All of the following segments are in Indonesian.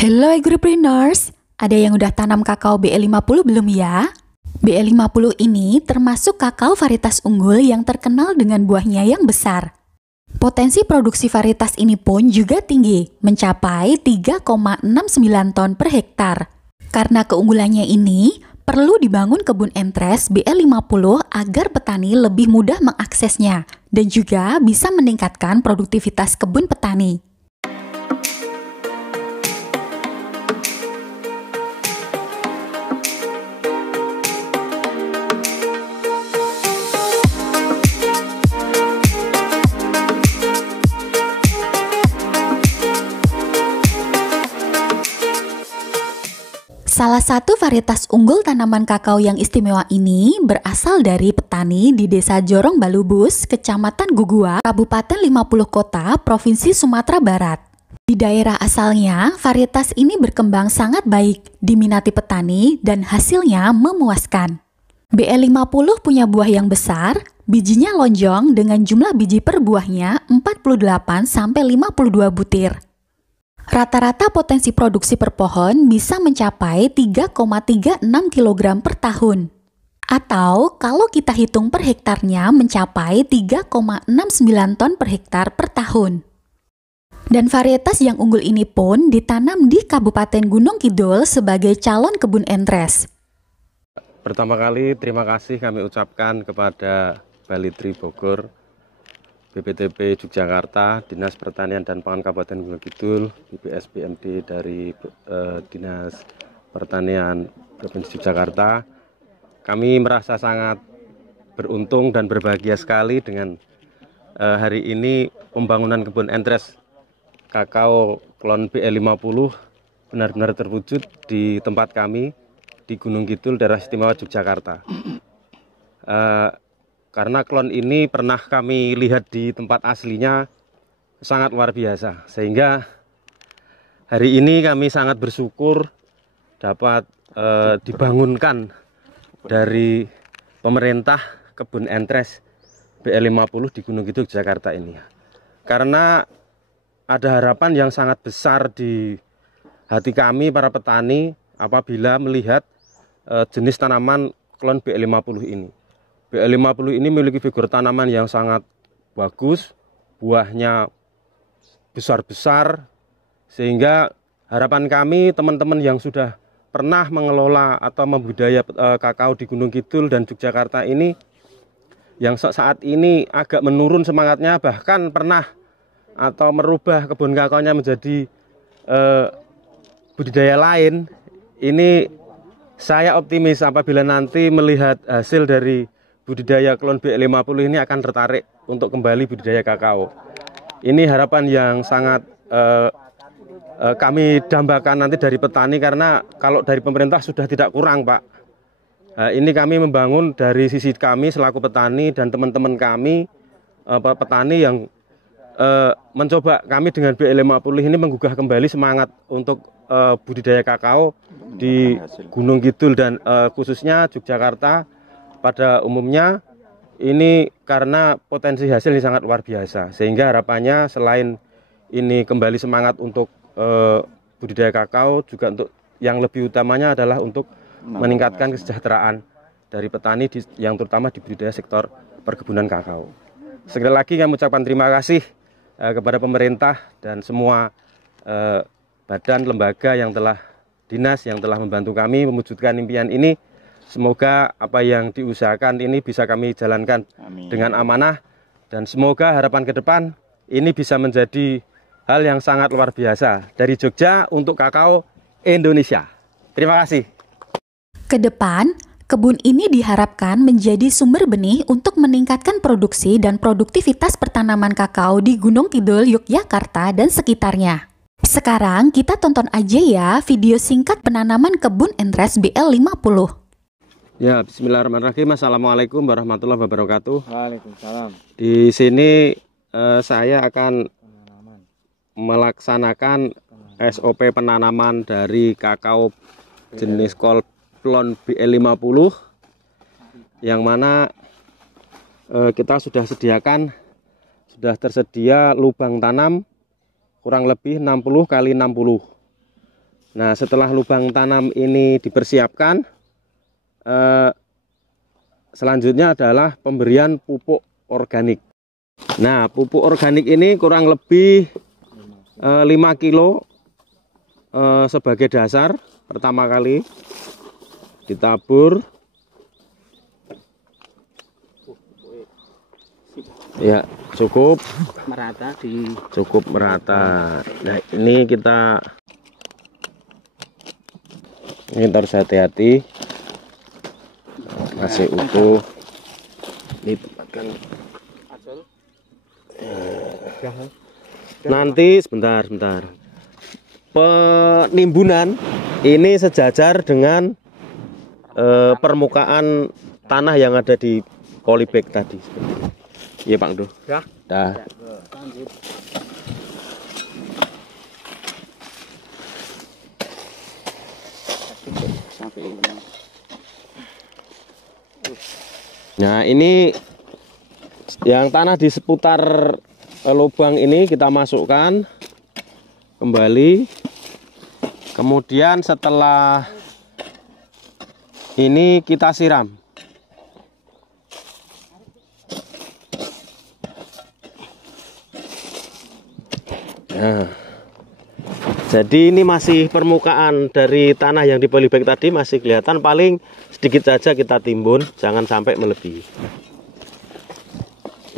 Hello agripreneurs, ada yang udah tanam kakao BE50 belum ya? BE50 ini termasuk kakao varietas unggul yang terkenal dengan buahnya yang besar. Potensi produksi varietas ini pun juga tinggi, mencapai 3,69 ton per hektar. Karena keunggulannya ini, perlu dibangun kebun entres BE50 agar petani lebih mudah mengaksesnya dan juga bisa meningkatkan produktivitas kebun petani. Salah satu varietas unggul tanaman kakao yang istimewa ini berasal dari petani di Desa Jorong Balubus, Kecamatan Gugua, Kabupaten 50 Kota, Provinsi Sumatera Barat. Di daerah asalnya, varietas ini berkembang sangat baik, diminati petani, dan hasilnya memuaskan. BE50 punya buah yang besar, bijinya lonjong dengan jumlah biji per buahnya 48-52 butir. Rata-rata potensi produksi per pohon bisa mencapai 3,36 kg per tahun. Atau kalau kita hitung per hektarnya mencapai 3,69 ton per hektar per tahun. Dan varietas yang unggul ini pun ditanam di Kabupaten Gunung Kidul sebagai calon kebun entres. Pertama kali terima kasih kami ucapkan kepada Balitri Bogor, BPTP Yogyakarta, Dinas Pertanian dan Pangan Kabupaten Gunung Kidul, BPSBMD dari Dinas Pertanian Provinsi Yogyakarta. Kami merasa sangat beruntung dan berbahagia sekali dengan hari ini pembangunan kebun entres kakao klon BE50 benar-benar terwujud di tempat kami di Gunung Kidul, daerah istimewa Yogyakarta. Karena klon ini pernah kami lihat di tempat aslinya sangat luar biasa. Sehingga hari ini kami sangat bersyukur dapat dibangunkan dari pemerintah kebun entres BE50 di Gunung Kidul, Jakarta ini. Karena ada harapan yang sangat besar di hati kami para petani apabila melihat jenis tanaman klon BE50 ini. BE50 ini memiliki figur tanaman yang sangat bagus, buahnya besar-besar, sehingga harapan kami teman-teman yang sudah pernah mengelola atau membudidaya kakao di Gunung Kidul dan Yogyakarta ini, yang saat ini agak menurun semangatnya, bahkan pernah atau merubah kebun kakaonya menjadi budidaya lain, ini saya optimis apabila nanti melihat hasil dari budidaya klon BE50 ini akan tertarik untuk kembali budidaya kakao. Ini harapan yang sangat kami dambakan nanti dari petani, karena kalau dari pemerintah sudah tidak kurang, Pak. Ini kami membangun dari sisi kami selaku petani dan teman-teman kami petani yang mencoba kami dengan BE50 ini menggugah kembali semangat untuk budidaya kakao di Gunung Kidul dan khususnya Yogyakarta. Pada umumnya ini karena potensi hasil yang sangat luar biasa, sehingga harapannya selain ini kembali semangat untuk budidaya kakao, juga untuk yang lebih utamanya adalah untuk meningkatkan kesejahteraan dari petani yang terutama di budidaya sektor perkebunan kakao. Sekali lagi kami ucapkan terima kasih kepada pemerintah dan semua badan lembaga yang telah dinas yang telah membantu kami mewujudkan impian ini. Semoga apa yang diusahakan ini bisa kami jalankan dengan amanah, dan semoga harapan ke depan ini bisa menjadi hal yang sangat luar biasa dari Jogja untuk kakao Indonesia. Terima kasih. Ke depan, kebun ini diharapkan menjadi sumber benih untuk meningkatkan produksi dan produktivitas pertanaman kakao di Gunung Kidul, Yogyakarta dan sekitarnya. Sekarang kita tonton aja ya video singkat penanaman kebun entres BE50. Ya, bismillahirrahmanirrahim. Assalamualaikum warahmatullahi wabarakatuh. Waalaikumsalam. Di sini saya akan melaksanakan SOP penanaman dari kakao jenis klon BE50, yang mana kita sudah tersedia lubang tanam kurang lebih 60 x 60. Nah, setelah lubang tanam ini dipersiapkan, selanjutnya adalah pemberian pupuk organik. Nah, pupuk organik ini kurang lebih 5 kilo sebagai dasar. Pertama kali ditabur. Ya, cukup merata cukup merata. Nah, ini kita harus hati-hati. Masih utuh. Ditempatkan. Nanti sebentar. Penimbunan ini sejajar dengan permukaan tanah yang ada di polybag tadi. Iya Pak Duh. Ya. Dah. Nah, ini yang tanah di seputar lubang ini kita masukkan kembali. Kemudian setelah ini kita siram. Nah, jadi ini masih permukaan dari tanah yang di polybag tadi masih kelihatan, paling sedikit saja kita timbun, jangan sampai melebihi.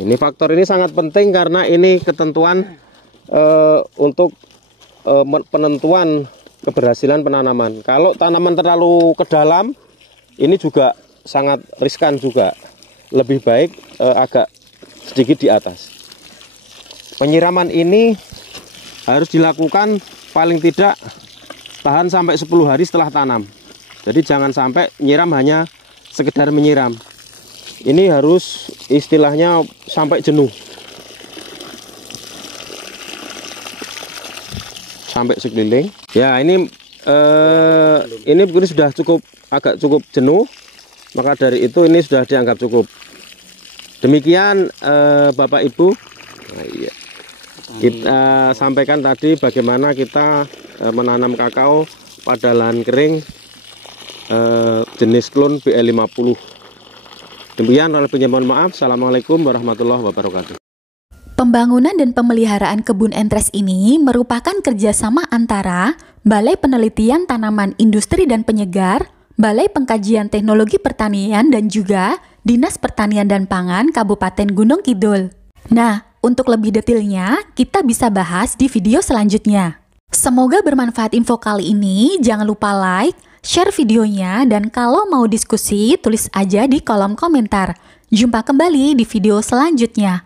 Ini faktor ini sangat penting karena ini ketentuan untuk penentuan keberhasilan penanaman. Kalau tanaman terlalu ke dalam, ini juga sangat riskan juga. Lebih baik agak sedikit di atas. Penyiraman ini harus dilakukan paling tidak tahan sampai 10 hari setelah tanam. Jadi jangan sampai nyiram hanya sekedar menyiram. Ini harus istilahnya sampai jenuh. Sampai sekeliling. Ya, ini sudah agak cukup jenuh. Maka dari itu ini sudah dianggap cukup. Demikian Bapak Ibu. Nah, iya. Kita sampaikan tadi bagaimana kita menanam kakao pada lahan kering jenis klon BL50. Demikian, lebihnya mohon maaf. Assalamualaikum warahmatullahi wabarakatuh. Pembangunan dan pemeliharaan kebun entres ini merupakan kerjasama antara Balai Penelitian Tanaman Industri dan Penyegar, Balai Pengkajian Teknologi Pertanian, dan juga Dinas Pertanian dan Pangan Kabupaten Gunung Kidul. Nah, untuk lebih detailnya, kita bisa bahas di video selanjutnya. Semoga bermanfaat info kali ini. Jangan lupa like, share videonya, dan kalau mau diskusi, tulis aja di kolom komentar. Jumpa kembali di video selanjutnya.